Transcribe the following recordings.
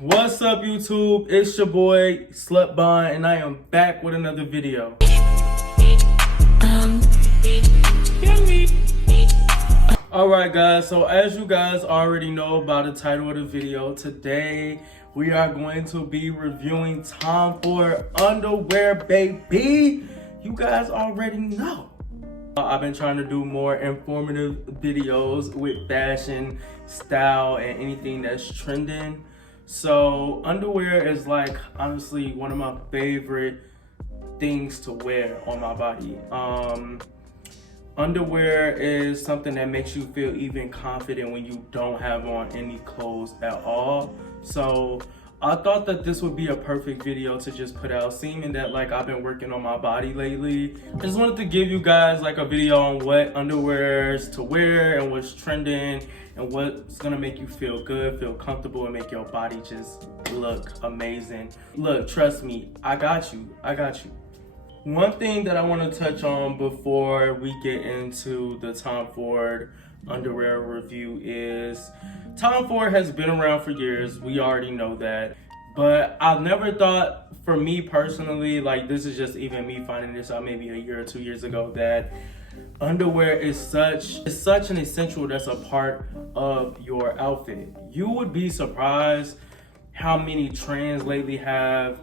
What's up, YouTube? It's your boy BONDE, and I am back with another video. Alright guys, so as you guys already know by the title of the video, today we are going to be reviewing Tom Ford underwear, baby. You guys already know. I've been trying to do more informative videos with fashion, style, and anything that's trending. So underwear is like honestly one of my favorite things to wear on my body. Underwear is something that makes you feel even confident when you don't have on any clothes at all. So I thought that this would be a perfect video to just put out, seeing that like I've been working on my body lately. I just wanted to give you guys like a video on what underwears to wear and what's trending and what's gonna make you feel good, feel comfortable, and make your body just look amazing. Look, trust me, I got you. One thing that I want to touch on before we get into the Tom Ford underwear review is Tom Ford has been around for years. We already know that. But I've never thought, for me personally, like this is just even me finding this out maybe a year or 2 years ago, that underwear is such an essential that's a part of your outfit. You would be surprised how many trends lately have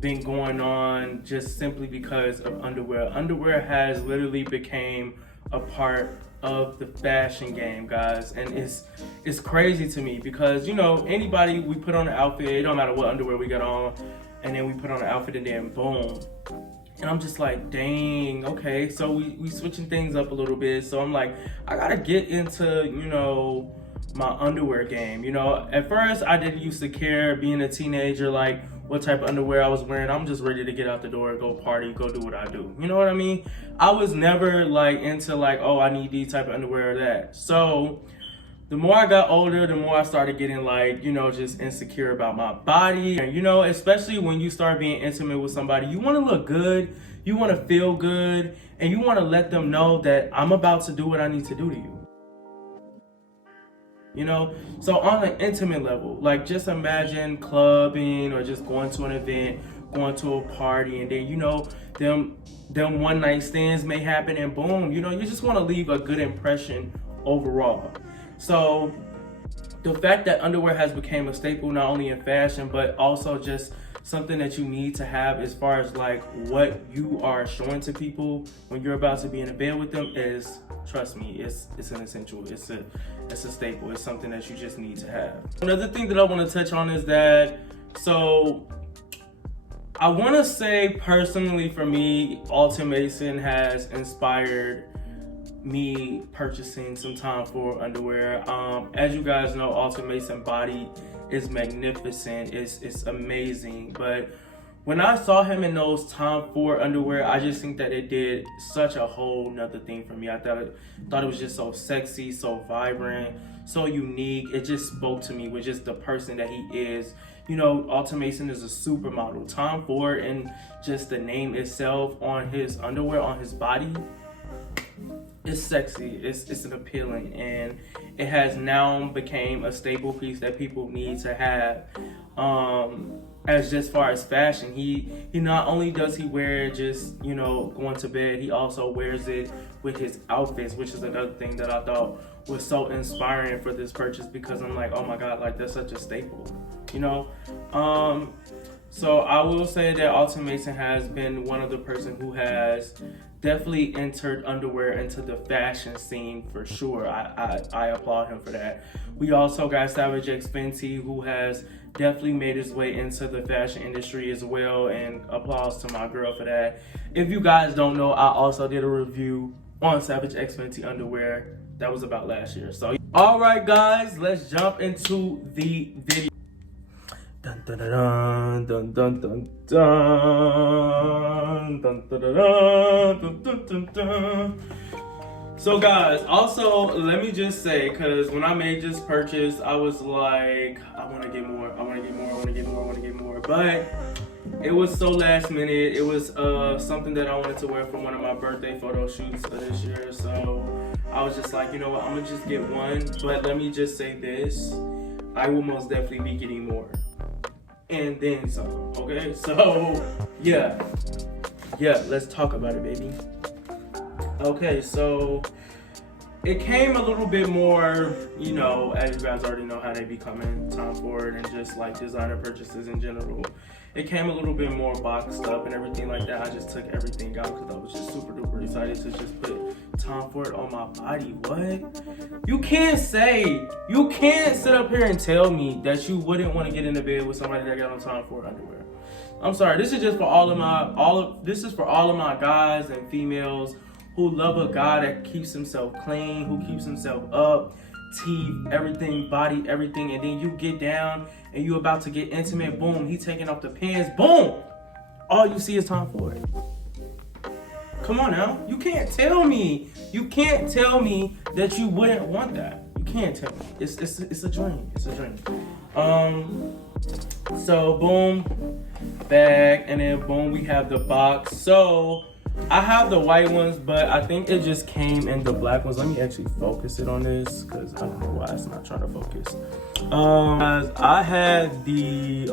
been going on just simply because of underwear. Underwear has literally became a part of the fashion game, guys, and it's crazy to me because, you know, anybody, we put on an outfit, it don't matter what underwear we got on, and then we put on an outfit and then boom. And I'm just like, dang, okay, so we switching things up a little bit. So I'm like, I gotta get into, you know, my underwear game. You know, at first I didn't used to care, being a teenager, like what type of underwear I was wearing. I'm just ready to get out the door, go party, go do what I do. You know what I mean? I was never like into like, oh, I need these type of underwear or that. So the more I got older, the more I started getting like, you know, just insecure about my body. And you know, especially when you start being intimate with somebody, you want to look good, you want to feel good, and you want to let them know that I'm about to do what I need to do to you. You know, so on an intimate level, like just imagine clubbing or just going to an event, going to a party, and then, you know, them one night stands may happen and boom, you know, you just want to leave a good impression overall. So the fact that underwear has become a staple not only in fashion but also just something that you need to have as far as like what you are showing to people when you're about to be in a bed with them is, trust me, it's an essential, it's a staple, it's something that you just need to have. Another thing that I want to touch on is that, so I want to say personally for me, Alton Mason has inspired me purchasing some Tom Ford underwear. As you guys know, Alton Mason body is magnificent, it's amazing, but when I saw him in those Tom Ford underwear, I just think that it did such a whole nother thing for me. I thought it was just so sexy, so vibrant, so unique. It just spoke to me with just the person that he is. You know, Alton Mason is a supermodel. Tom Ford and just the name itself on his underwear, on his body, it's sexy, it's an appealing, and it has now became a staple piece that people need to have. As just far as fashion, he not only does he wear it just, you know, going to bed, he also wears it with his outfits, which is another thing that I thought was so inspiring for this purchase, because I'm like, oh my god, like that's such a staple, you know. So I will say that Alton Mason has been one of the person who has definitely entered underwear into the fashion scene for sure. I applaud him for that. We also got Savage X Fenty, who has definitely made his way into the fashion industry as well, and applause to my girl for that. If you guys don't know, I also did a review on Savage X Fenty underwear. That was about last year. So alright guys, let's jump into the video. Dun dun dun dun dun dun dun dun dun dun dun dun dun. So guys, also let me just say, because when I made this purchase, I was like, I want to get more, but it was so last minute. It was something that I wanted to wear for one of my birthday photo shoots of this year. So I was just like, you know what, I'm gonna just get one. But let me just say this, I will most definitely be getting more. and then some, okay? So, yeah, let's talk about it, baby. Okay, so it came a little bit more, you know, as you guys already know how they be coming, Tom Ford and just like designer purchases in general. It came a little bit more boxed up and everything like that. I just took everything out because I was just super duper excited to just put Tom Ford on my body. What? You can't sit up here and tell me that you wouldn't want to get into bed with somebody that got on Tom Ford underwear. I'm sorry. This is just for all of my guys and females who love a guy that keeps himself clean, who keeps himself up, teeth, everything, body, everything, and then you get down and you about to get intimate, boom, he taking off the pants, boom, all you see is Tom Ford. Come on now, you can't tell me that you wouldn't want that. You can't tell me. It's a dream. It's a dream. So boom, bag, and then boom, we have the box. So I have the white ones, but I think it just came in the black ones. Let me actually focus it on this because I don't know why it's not trying to focus. Guys, I had the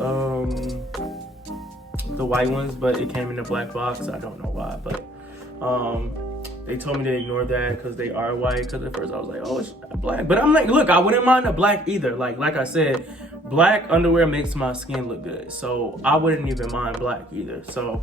white ones, but it came in the black box. I don't know why, but they told me to ignore that because they are white. Because at first I was like, oh, it's black, but I'm like, look, I wouldn't mind a black either. Like I said, black underwear makes my skin look good, so I wouldn't even mind black either. So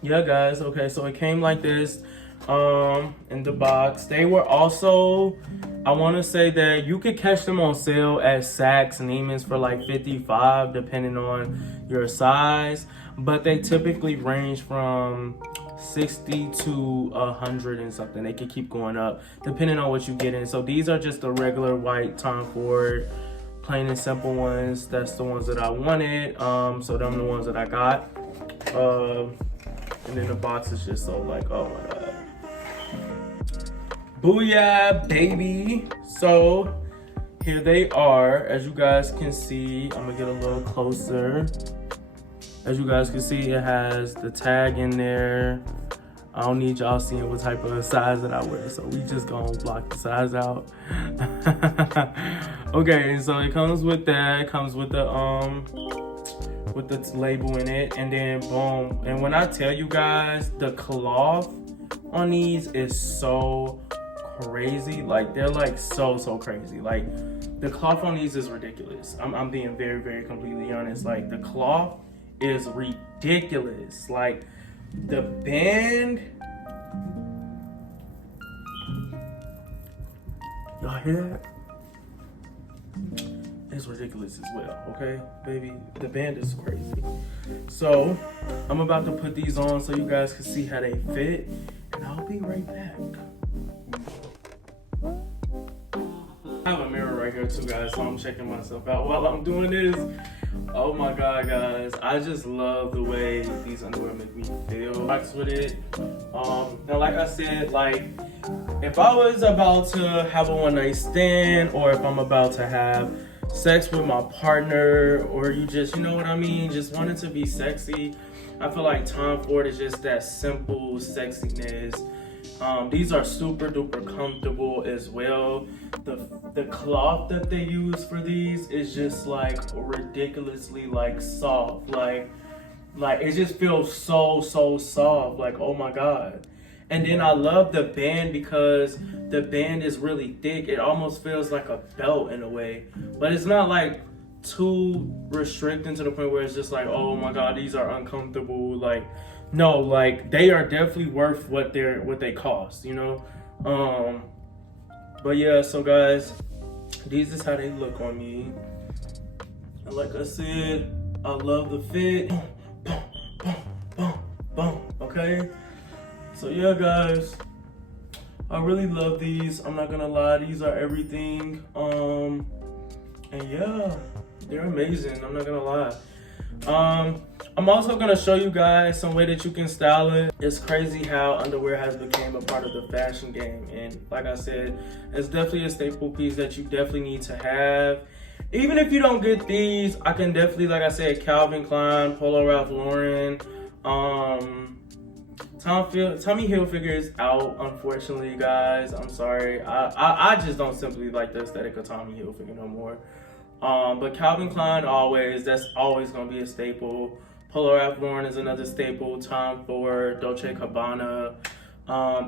yeah, guys, okay, so it came like this in the box. They were also, I want to say that you could catch them on sale at Saks and Neiman's for like $55 depending on your size, but they typically range from $60 to $100 and something. They could keep going up depending on what you get in. So these are just the regular white Tom Ford, plain and simple ones. That's the ones that I wanted. So them are the ones that I got. And then the box is just so like, oh my god. Booyah, baby. So here they are. As you guys can see, I'm gonna get a little closer. As you guys can see, it has the tag in there. I don't need y'all seeing what type of size that I wear, so we just gonna block the size out. Okay, and so it comes with that. It comes with the label in it, and then boom. And when I tell you guys, the cloth on these is so crazy. Like they're like so crazy. Like the cloth on these is ridiculous. I'm being very, very completely honest. Like the cloth is ridiculous. Like the band, y'all hear that? It's ridiculous as well, okay, baby? The band is crazy. So I'm about to put these on so you guys can see how they fit, and I'll be right back. I have a mirror right here too, guys, so I'm checking myself out while I'm doing this. Oh my god, guys, I just love the way these underwear make me feel. Box with it. Now, like I said, like if I was about to have a one night stand, or if I'm about to have sex with my partner, or you just, you know what I mean, just wanted to be sexy, I feel like Tom Ford is just that simple sexiness. These are super duper comfortable as well. The cloth that they use for these is just like ridiculously like soft, like it just feels so soft, like oh my god. And then I love the band because the band is really thick. It almost feels like a belt in a way, but it's not like too restricting to the point where it's just like, oh my god, these are uncomfortable. Like, no, like they are definitely worth what they cost, you know. But yeah, so guys, these is how they look on me. And like I said, I love the fit. Boom, boom, boom, boom. Okay. So yeah, guys, I really love these. I'm not gonna lie, these are everything. And yeah, they're amazing. I'm not gonna lie. I'm also gonna show you guys some way that you can style it. It's crazy how underwear has become a part of the fashion game, and like I said, it's definitely a staple piece that you definitely need to have. Even if you don't get these, I can definitely, like I said, Calvin Klein, Polo Ralph Lauren, Tommy Hilfiger is out, unfortunately, guys. I'm sorry. I just don't simply like the aesthetic of Tommy Hilfiger no more. But Calvin Klein that's always gonna be a staple. Polo Ralph Lauren is another staple. Tom Ford, Dolce Gabbana.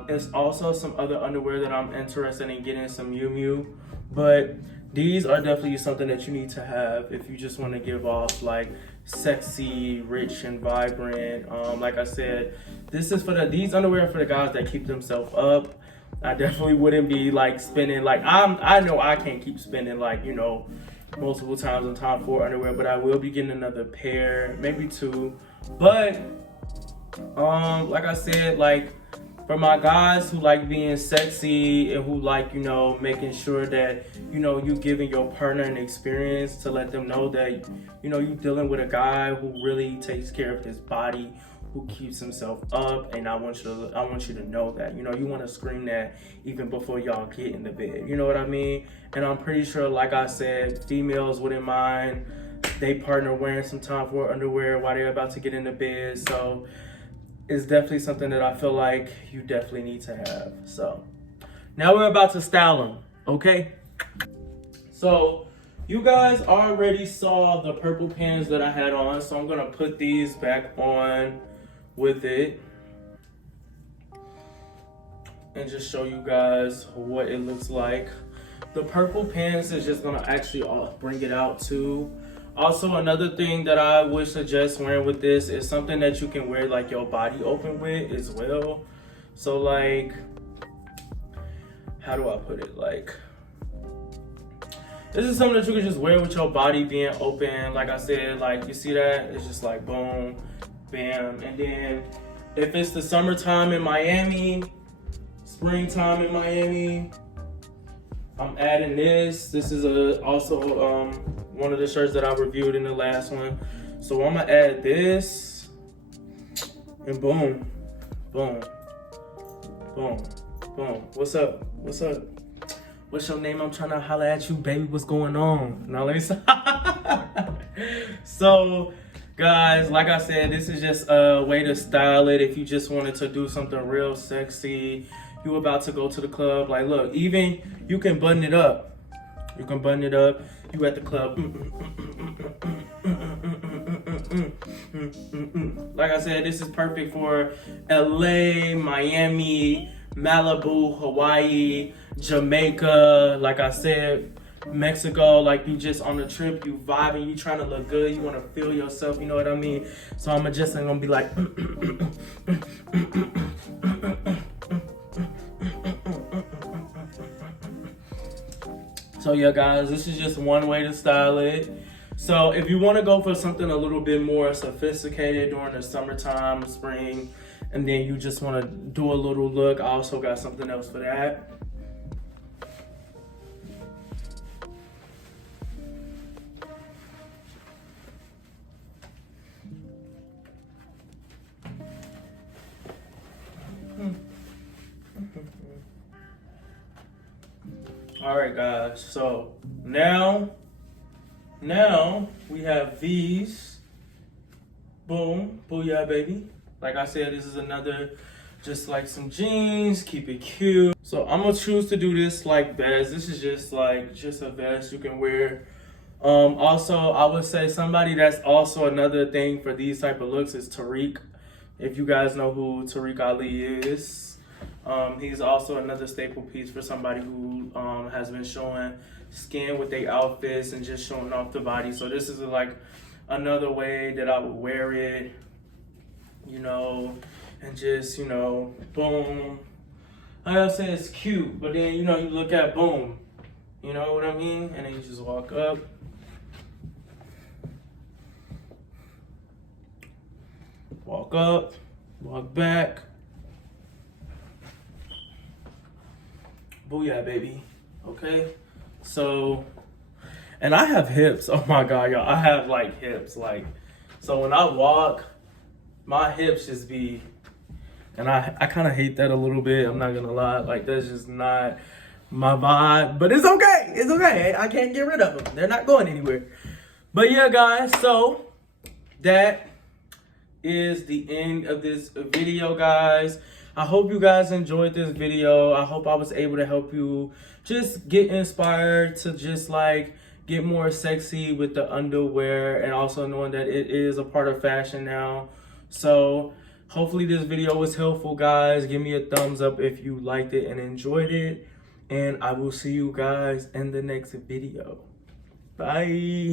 It's also some other underwear that I'm interested in getting, some Miu Miu. But these are definitely something that you need to have if you just want to give off like sexy, rich, and vibrant. Like I said, these underwear are for the guys that keep themselves up. I definitely wouldn't be like spending like I know I can't keep spending like, you know, multiple times on Tom Ford underwear, but I will be getting another pair, maybe two. But like I said, like for my guys who like being sexy and who like, you know, making sure that, you know, you giving your partner an experience to let them know that, you know, you dealing with a guy who really takes care of his body, who keeps himself up, and I want you to know that, you know, you want to scream that even before y'all get in the bed, you know what I mean? And I'm pretty sure, like I said, females wouldn't mind they partner wearing some Tom Ford underwear while they're about to get in the bed. So it's definitely something that I feel like you definitely need to have. So now we're about to style them, okay? So you guys already saw the purple pants that I had on, so I'm gonna put these back on with it and just show you guys what it looks like. The purple pants is just gonna actually bring it out too. Also, another thing that I would suggest wearing with this is something that you can wear like your body open with as well. So like, how do I put it? Like, this is something that you can just wear with your body being open. Like I said, like you see that? It's just like boom, bam. And then if it's the summertime in Miami, springtime in Miami, I'm adding this. This is also one of the shirts that I reviewed in the last one. So I'm gonna add this, and boom, boom, boom, boom. What's up? What's up? What's your name? I'm trying to holler at you, baby. What's going on? Now let me stop. So, guys, like I said, this is just a way to style it. If you just wanted to do something real sexy, you about to go to the club. Like, look, even you can button it up. You can button it up. You at the club. Like I said, this is perfect for LA, Miami, Malibu, Hawaii, Jamaica. Like I said, Mexico. Like you just on a trip, you vibing, you trying to look good, you want to feel yourself. You know what I mean? So I'm just gonna be like. So yeah, guys, this is just one way to style it. So if you want to go for something a little bit more sophisticated during the summertime, spring, and then you just want to do a little look, I also got something else for that. All right, guys, so now we have these. Boom, booyah, baby. Like I said, this is another, just like some jeans, keep it cute. So I'm gonna choose to do this like vest. This is just a vest you can wear. Also, I would say somebody that's also another thing for these type of looks is Tariq. If you guys know who Tariq Ali is. He's also another staple piece for somebody who has been showing skin with their outfits and just showing off the body. So this is like another way that I would wear it, you know, and just, you know, boom. Like I said, it's cute, but then, you know, you look at boom, you know what I mean? And then you just walk up. Walk up, walk back. Booyah, baby. Okay, so, and I have hips. Oh my God, y'all, I have like hips. Like, so when I walk, my hips just be, and I kind of hate that a little bit. I'm not gonna lie. Like, that's just not my vibe, but it's okay. It's okay. I can't get rid of them. They're not going anywhere. But yeah, guys, so that is the end of this video, guys. I hope you guys enjoyed this video. I hope I was able to help you just get inspired to just like get more sexy with the underwear, and also knowing that it is a part of fashion now. So hopefully this video was helpful, guys. Give me a thumbs up if you liked it and enjoyed it. And I will see you guys in the next video. Bye.